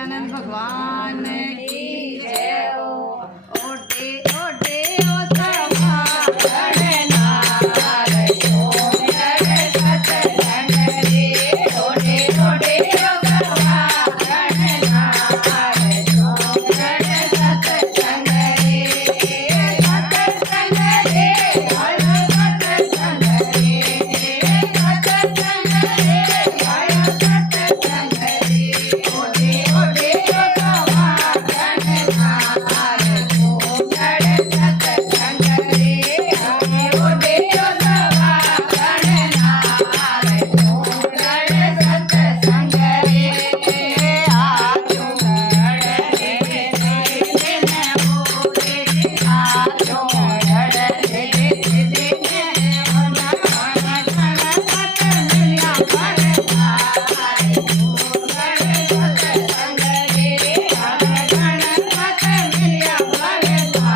સચ્ચિદાનંદ ભગવાન કી જય હો। ઓઢે ઓઢે ઓ સભા ગણનાર જોડે સત્સંગ રે। ઓઢે ઓઢે ઓ સભા ગણનાર જોડે સત્સંગ રે। સત્સંગ રે હળ સત્સંગ રે। સત્સંગ રે હળ સત્સંગ રે। ઓઢે ઓઢે ઓ સભા ગણનાર જોડે સત્સંગ રે। ઓઢે ઓઢે ઓ સભા ગણનાર જોડે સત્સંગ રે। આ જોડે રે ને ઓઢે આ જોડે રે ને ઓઢા સત મિલ્યા ભરતા જોડે સત્સંગ રે। સત મિલ્યા ભરતા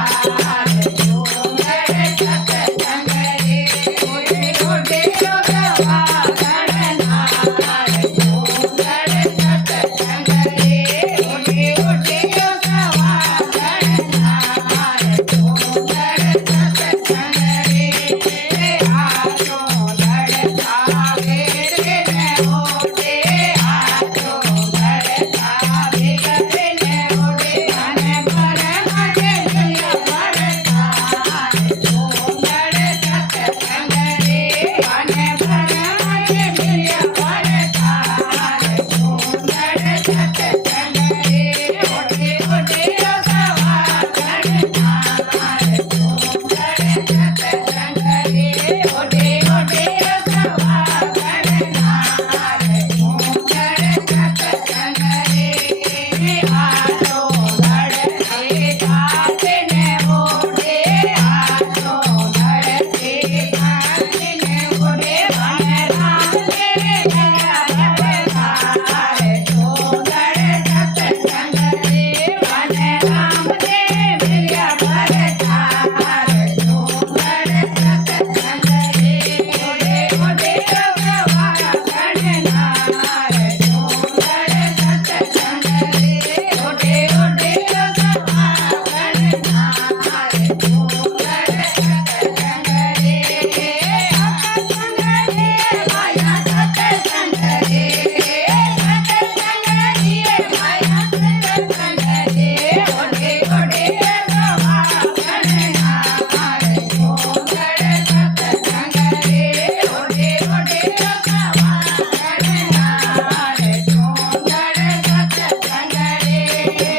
જોડે સત્સંગ રે। ઓઢે ઓઢે ઓ સભા ગણનાર જોડે સત્સંગ રે। ઓઢે ઓઢે ઓ સભા ગણનાર જોડે સત્સંગ રે। આ જોડતા વેરે ને ઓઢે આ જોડતા વેરે ને ઓઢે અને પરમા જે મિલ્યા ભરતા જોડે સત્સંગ રે। અને પરમા જે મિલ્યા ભરતા જોડે સત્સંગ રે। ઓઢે ઓઢે ઓ સભા ગણનાર જોડે સત્સંગ રે। ઓઢે ઓઢે ઓ સભા ગણનાર જોડે સત્સંગ રે। આ જોડે કાતે ને ઓઢે આ જોડે કાતે ને ઓઢે અને રામ જે મિલ્યા ભરતા જોડે સત્સંગ રે। અને રામ જે મિલ્યા ભરતા જોડે સત્સંગ રે। ઓઢે ઓઢે ઓ સભા ગણનાર જોડે સત્સંગ રે। ઓઢે ઓઢે ઓ સભા ગણનાર જોડે સત્સંગ રે। સત્સંગ રે માયા સત્સંગ રે। સત્સંગ રે માયા સત્સંગ રે। ઓઢે ઓઢે ઓ સભા ગણનાર જોડે સત્સંગ રે। ઓઢે ઓઢે ઓ સભા ગણનાર જોડે સત્સંગ રે।